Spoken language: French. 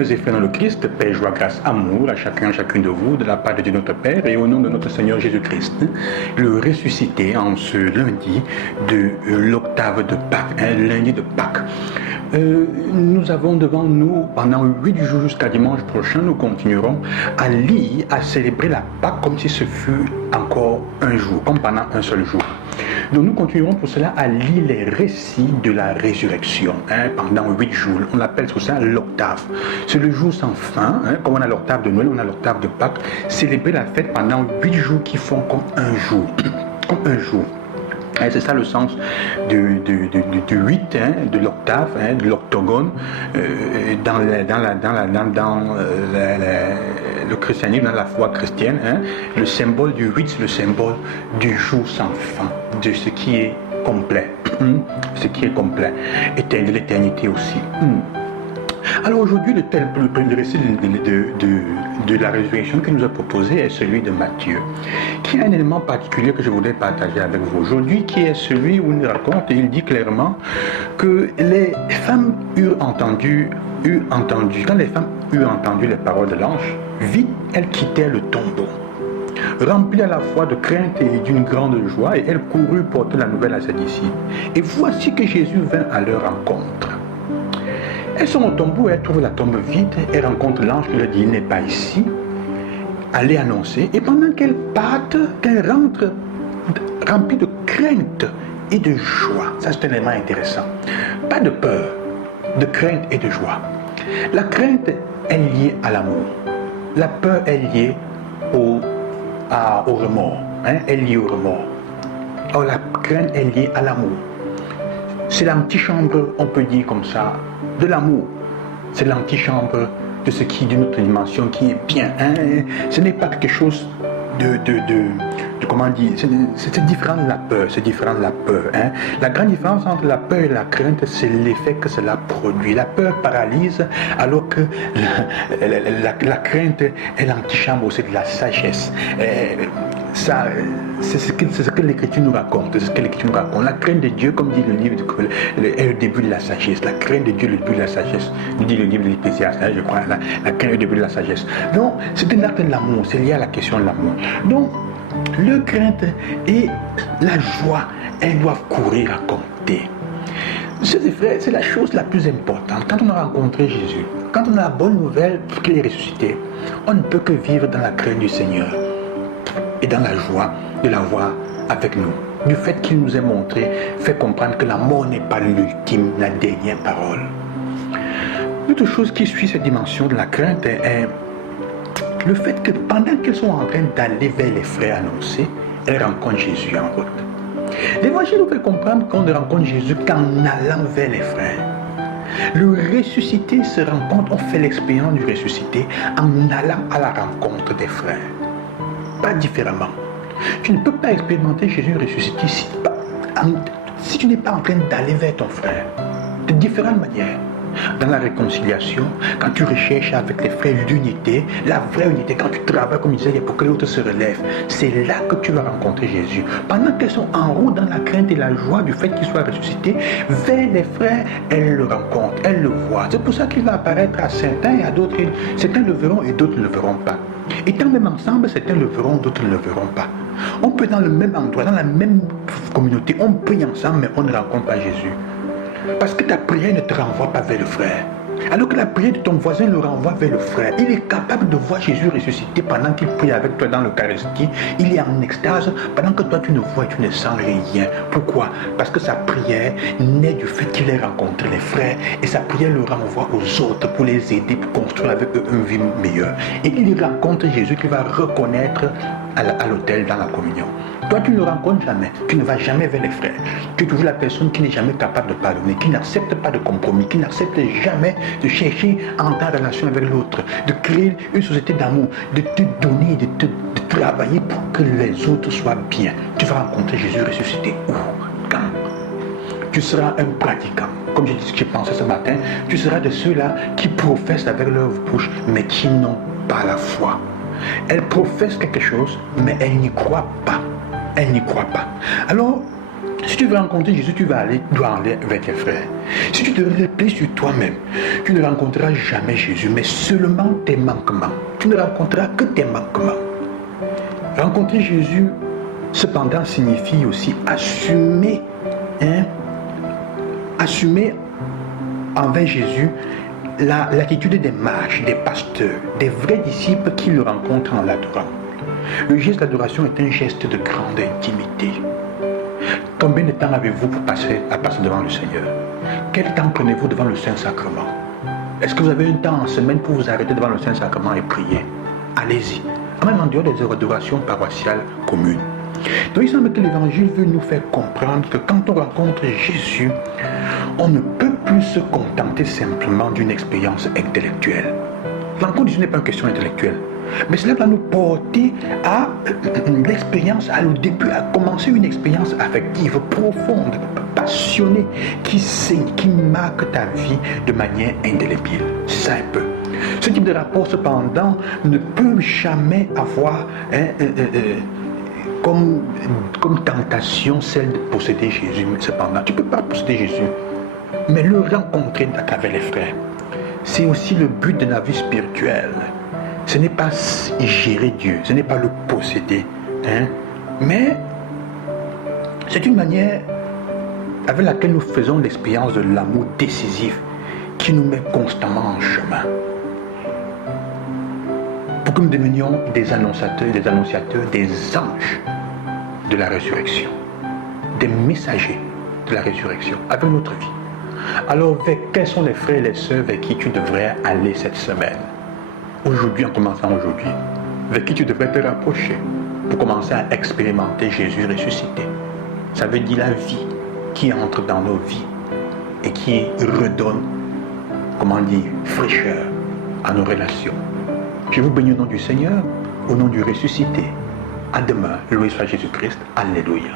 Sœurs et frères dans le Christ, paix, joie, grâce, amour à chacun, chacune de vous, de la part de Dieu notre Père et au nom de notre Seigneur Jésus-Christ, le ressuscité en ce lundi de l'octave de Pâques, lundi de Pâques. Nous avons devant nous, pendant 8 jours jusqu'à dimanche prochain, nous continuerons à lire, à célébrer la Pâques comme si ce fut encore un jour, comme pendant un seul jour. Donc nous continuerons pour cela à lire les récits de la résurrection pendant 8 jours. On appelle tout ça l'octave. C'est le jour sans fin, comme on a l'octave de Noël, on a l'octave de Pâques. Célébrer la fête pendant 8 jours qui font comme un jour. Comme un jour. Et c'est ça le sens du 8, de l'octave, de l'octogone, dans le christianisme, dans la foi chrétienne. Le symbole du 8, c'est le symbole du jour sans fin, de ce qui est complet. Ce qui est complet. Et de l'éternité aussi. Alors aujourd'hui, le récit de la résurrection qui nous a proposé est celui de Matthieu, qui a un élément particulier que je voudrais partager avec vous aujourd'hui, qui est celui où il raconte, et il dit clairement que les femmes eurent entendu, quand les femmes eurent entendu les paroles de l'ange, vite elles quittèrent le tombeau, remplies à la fois de crainte et d'une grande joie, et elles coururent porter la nouvelle à ses disciples. Et voici que Jésus vint à leur rencontre. Elles sont au tombeau, elles trouvent la tombe vide, elles rencontrent l'ange qui leur dit, il n'est pas ici. Allez annoncer. Et pendant qu'elles partent, qu'elles rentrent remplies de crainte et de joie. Ça, c'est un élément intéressant. Pas de peur, de crainte et de joie. La crainte est liée à l'amour. La peur est liée au remords. Est liée au remords. Or, la crainte est liée à l'amour. C'est l'antichambre, on peut dire comme ça, de l'amour. C'est l'antichambre de ce qui est d'une autre dimension qui est bien. Ce n'est pas quelque chose de comment dire, c'est différent de la peur, c'est différent de la peur. La grande différence entre la peur et la crainte, c'est l'effet que cela produit. La peur paralyse, alors que la crainte est l'antichambre aussi de la sagesse. C'est ce que l'Écriture nous raconte. C'est ce que l'Écriture nous raconte. La crainte de Dieu, comme dit le livre, est le début de la sagesse. La crainte de Dieu est le début de la sagesse. Nous dit le livre de l'Ecclésiaste, je crois. La crainte est le début de la sagesse. Donc, c'est un acte de l'amour. C'est lié à la question de l'amour. Donc, le crainte et la joie, elles doivent courir à compter. C'est la chose la plus importante. Quand on a rencontré Jésus, quand on a la bonne nouvelle qu'il est ressuscité, on ne peut que vivre dans la crainte du Seigneur et dans la joie de l'avoir avec nous. Du fait qu'il nous ait montré, fait comprendre que la mort n'est pas l'ultime, la dernière parole. L'autre chose qui suit cette dimension de la crainte est le fait que pendant qu'elles sont en train d'aller vers les frères annoncés, elles rencontrent Jésus en route. L'évangile nous fait comprendre qu'on ne rencontre Jésus qu'en allant vers les frères. Le ressuscité se rencontre, on fait l'expérience du ressuscité en allant à la rencontre des frères. Pas différemment. Tu ne peux pas expérimenter Jésus ressuscité si tu n'es pas en train d'aller vers ton frère. De différentes manières. Dans la réconciliation, quand tu recherches avec les frères l'unité, la vraie unité, quand tu travailles comme il disait pour que l'autre se relève, c'est là que tu vas rencontrer Jésus. Pendant qu'elles sont en route dans la crainte et la joie du fait qu'il soit ressuscité, vers les frères, elles le rencontrent, elles le voient. C'est pour ça qu'il va apparaître à certains et à d'autres. Certains le verront et d'autres ne le verront pas. Étant même ensemble, certains le verront, d'autres ne le verront pas. On peut dans le même endroit, dans la même communauté, on prie ensemble, mais on ne rencontre pas Jésus. Parce que ta prière ne te renvoie pas vers le frère. Alors que la prière de ton voisin le renvoie vers le frère. Il est capable de voir Jésus ressuscité pendant qu'il prie avec toi dans l'Eucharistie. Il est en extase pendant que toi tu ne vois et tu ne sens rien. Pourquoi? Parce que sa prière naît du fait qu'il ait rencontré les frères et sa prière le renvoie aux autres pour les aider, pour construire avec eux une vie meilleure. Et il rencontre Jésus qu'il va reconnaître à l'autel dans la communion. Toi, tu ne le rencontres jamais. Tu ne vas jamais vers les frères. Tu es toujours la personne qui n'est jamais capable de pardonner, qui n'accepte pas de compromis, qui n'accepte jamais de chercher à entrer en relation avec l'autre, de créer une société d'amour, de te donner, de travailler pour que les autres soient bien. Tu vas rencontrer Jésus ressuscité. Où? Quand? Tu seras un pratiquant. Comme je pensais ce matin, tu seras de ceux-là qui professent avec leur bouche, mais qui n'ont pas la foi. Elles professent quelque chose, mais elles n'y croient pas. Elle n'y croit pas. Alors, Si tu veux rencontrer Jésus, tu dois aller avec tes frères. Si tu te replies sur toi-même, tu ne rencontreras jamais Jésus, mais seulement tes manquements. Tu ne rencontreras que tes manquements. Rencontrer Jésus, cependant, signifie aussi assumer, assumer envers Jésus l'attitude des mages, des pasteurs, des vrais disciples qui le rencontrent en l'adorant. Le geste d'adoration est un geste de grande intimité. Combien de temps avez-vous pour passer devant le Seigneur? Quel temps prenez-vous devant le Saint-Sacrement? Est-ce que vous avez un temps en semaine pour vous arrêter devant le Saint-Sacrement et prier? Allez-y. Même en dehors des adorations paroissiales communes. Donc il semble que l'Évangile veut nous faire comprendre que quand on rencontre Jésus, on ne peut plus se contenter simplement d'une expérience intellectuelle. La rencontre de Jésus n'est pas une question intellectuelle. Mais cela va nous porter à l'expérience, à le début, à commencer une expérience affective profonde, passionnée, qui saigne, qui marque ta vie de manière indélébile. C'est ça un peu. Ce type de rapport, cependant, ne peut jamais avoir comme tentation celle de posséder Jésus. Mais cependant, tu ne peux pas posséder Jésus, mais le rencontrer à travers les frères. C'est aussi le but de la vie spirituelle. Ce n'est pas gérer Dieu, ce n'est pas le posséder, mais c'est une manière avec laquelle nous faisons l'expérience de l'amour décisif qui nous met constamment en chemin. Pour que nous devenions des annonciateurs, des anges de la résurrection, des messagers de la résurrection avec notre vie. Alors, quels sont les frères et les sœurs vers qui tu devrais aller cette semaine? Aujourd'hui, en commençant aujourd'hui, avec qui tu devrais te rapprocher pour commencer à expérimenter Jésus ressuscité. Ça veut dire la vie qui entre dans nos vies et qui redonne, fraîcheur à nos relations. Je vous bénis au nom du Seigneur, au nom du ressuscité. À demain, loué soit Jésus-Christ. Alléluia.